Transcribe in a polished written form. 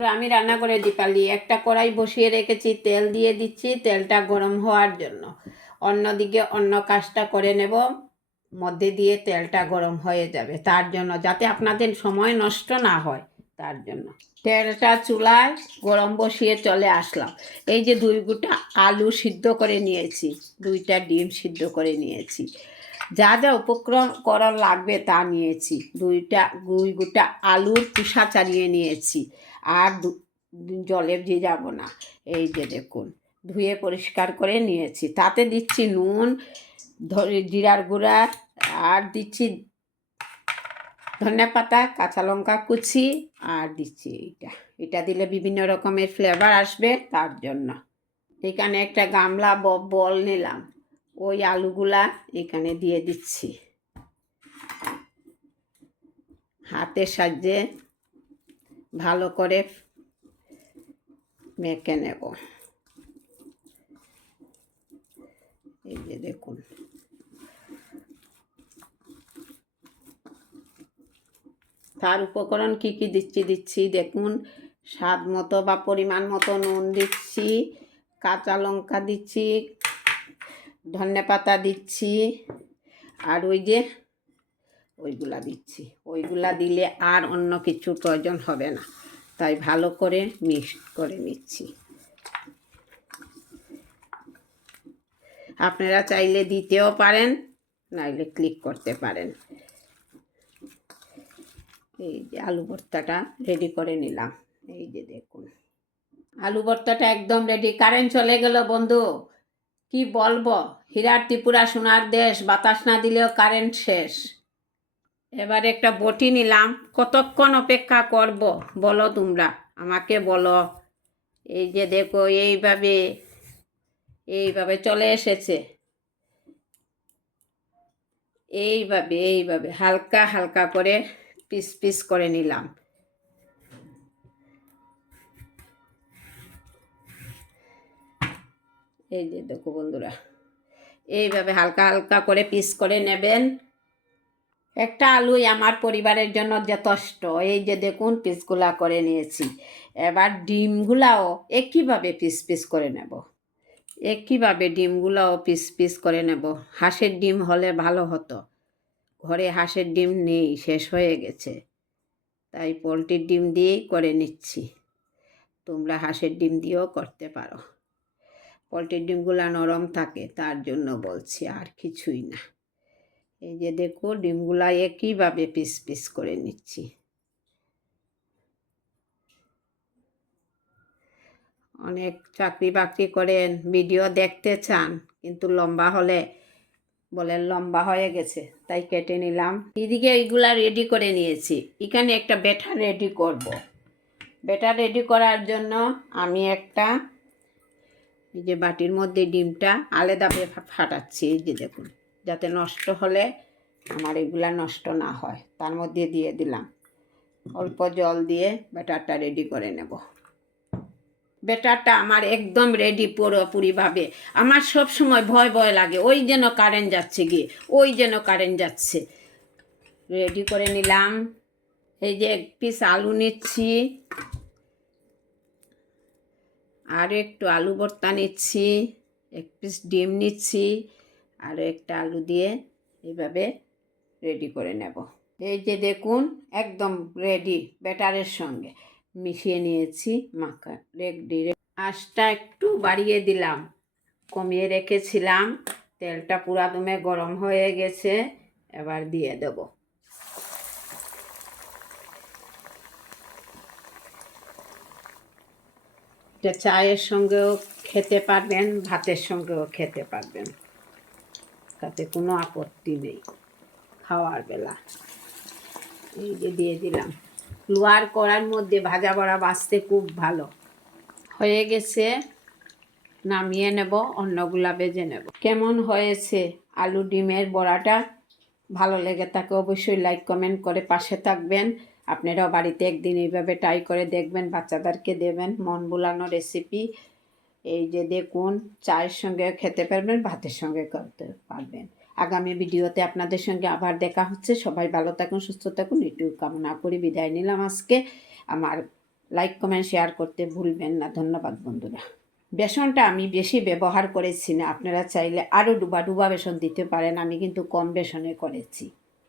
আমি রান্না করে দীপালি একটা কড়াই বসিয়ে রেখেছি, তেল দিয়ে দিচ্ছি, তেলটা গরম হওয়ার জন্য। অন্যদিকে অন্য কাজটা করে নেব, মধ্যে দিয়ে তেলটা গরম হয়ে যাবে, তার জন্য যাতে আপনাদের সময় নষ্ট না হয়, তার জন্য তেলটা চুলায় গরম বসিয়ে চলে আসলাম। এই যে 2 গুটা আলু সিদ্ধ করে নিয়েছি, 2টা ডিম সিদ্ধ করে নিয়েছি, যা যা উপকরণ লাগবে তা নিয়েছি। 2 গুটা আলুর খোসা ছাড়িয়ে নিয়েছি, আর জলে ভিজাবো না। এই যে দেখুন, ধুয়ে পরিষ্কার করে নিয়েছি। তাতে দিচ্ছি নুন, জিরার গুঁড়া, আর দিচ্ছি ধনিয়া পাতা, কাঁচা লঙ্কা কুচি, আর দিচ্ছি এটা দিলে বিভিন্ন রকমের ফ্লেভার আসবে, তার জন্য। এখানে একটা গামলা বল নিলাম, ওই আলুগুলা এখানে দিয়ে দিচ্ছি। হাতের সাহায্যে ভালো করে মেখে নেব। এই যে দেখুন, তার উপকরণ কি কি দিচ্ছি দেখুন। স্বাদ মতো বা পরিমাণ মতো নুন দিচ্ছি, কাঁচা লঙ্কা দিচ্ছি, ধনে পাতা দিচ্ছি, আর ওই যে ওইগুলা দিচ্ছি। ওইগুলা দিলে আর অন্য কিছু প্রয়োজন হবে না, তাই ভালো করে মিক্স করে নিচ্ছি। আপনারা চাইলে দিতেও পারেন, নাইলে ক্লিক করতে পারেন। এই যে আলু ভর্তাটা রেডি করে নিলাম। এই যে দেখুন, আলু ভর্তাটা একদম রেডি। কারেন্ট চলে গেল বন্ধু, কি বলবো, হীরার ত্রিপুরা সোনার দেশ, বাতাস না দিলেও কারেন্ট শেষ। এবার একটা বটি নিলাম, কতক্ষণ অপেক্ষা করব বলো তোমরা, আমাকে বলো। এই যে দেখো, এইভাবে চলে এসেছে। এইভাবে হালকা হালকা করে পিস পিস করে নিলাম। এই যে দেখো বন্ধুরা, এইভাবে হালকা হালকা করে পিস করে নেবেন। একটা আলুই আমার পরিবারের জন্য যথেষ্ট। এই যে দেখুন, পিসগুলা করে নিয়েছি। এবার ডিমগুলাও একইভাবে পিস পিস করে নেব। একইভাবে ডিমগুলাও পিস পিস করে নেব। হাঁসের ডিম হলে ভালো হতো, ঘরে হাঁসের ডিম নেই, শেষ হয়ে গেছে, তাই পোলট্রির ডিম দিয়েই করে নিচ্ছি। তোমরা হাঁসের ডিম দিয়েও করতে পারো, পোলট্রির ডিমগুলা নরম থাকে, তার জন্য বলছি, আর কিছুই না। এই যে দেখো, ডিমগুলা একইভাবে পিস পিস করে নিচ্ছি। অনেক চাকরি বাকরি করেন, ভিডিও দেখতে চান, কিন্তু লম্বা হলে বলেন লম্বা হয়ে গেছে, তাই কেটে নিলাম। এদিকে এইগুলা রেডি করে নিয়েছি। এখানে একটা ব্যাটার রেডি করব। ব্যাটার রেডি করার জন্য আমি একটা এই যে বাটির মধ্যে ডিমটা আলাদাভাবে ফাটাচ্ছি। এই যে দেখুন, যাতে নষ্ট হলে আমার এগুলা নষ্ট না হয়, তার মধ্যে দিয়ে দিলাম। অল্প জল দিয়ে ব্যাটারটা রেডি করে নেব। ব্যাটারটা আমার একদম রেডি পুরোপুরিভাবে। আমার সব সময় ভয় লাগে, ওই যেন কারেন্ট যাচ্ছে গিয়ে, ওই যেন কারেন্ট যাচ্ছে। রেডি করে নিলাম। এই যে 1 পিস আলু নিচ্ছি, আর একটু আলু ভর্তা নিচ্ছি, 1 পিস ডিম নিচ্ছি, আর একটা আলু দিয়ে এইভাবে রেডি করে নেব। এই যে দেখুন, একদম রেডি, ব্যাটারের সঙ্গে মিশিয়ে নিয়েছি। মাখা রেডি। আঁচটা একটু বাড়িয়ে দিলাম, কমিয়ে রেখেছিলাম। তেলটা পুরা দমে গরম হয়ে গেছে, এবার দিয়ে দেব। এটা চায়ের সঙ্গেও খেতে পারবেন, ভাতের সঙ্গেও খেতে পারবেন, তাতে কোনো আপত্তি নেই খাওয়ার বেলা। এই যে দিয়ে দিলাম। লোহার কড়ার মধ্যে ভাজা বড়া বাছতে খুব ভালো। হয়ে গেছে, নামিয়ে নেব, অন্যগুলা ভেজে নেব। কেমন হয়েছে আলু ডিমের বড়াটা? ভালো লেগে থাকে অবশ্যই লাইক কমেন্ট করে পাশে থাকবেন। আপনারাও বাড়িতে একদিন এইভাবে ট্রাই করে দেখবেন, বাচ্চাদেরকে দেবেন, মন ভোলানো রেসিপি। এই যে দেখুন, চায়ের সঙ্গে খেতে পারবেন, ভাতের সঙ্গে করতে পারবেন। আগামী ভিডিওতে আপনাদের সঙ্গে আবার দেখা হচ্ছে। সবাই ভালো থাকুন, সুস্থ থাকুন, এটুকু কামনা করি বিদায় নিলাম আজকে। আমার লাইক কমেন্ট শেয়ার করতে ভুলবেন না। ধন্যবাদ বন্ধুরা। বেসনটা আমি বেশি ব্যবহার করেছি না, আপনারা চাইলে আরও ডুবা ডুবা বেসন দিতে পারেন, আমি কিন্তু কম বেসনে করেছি।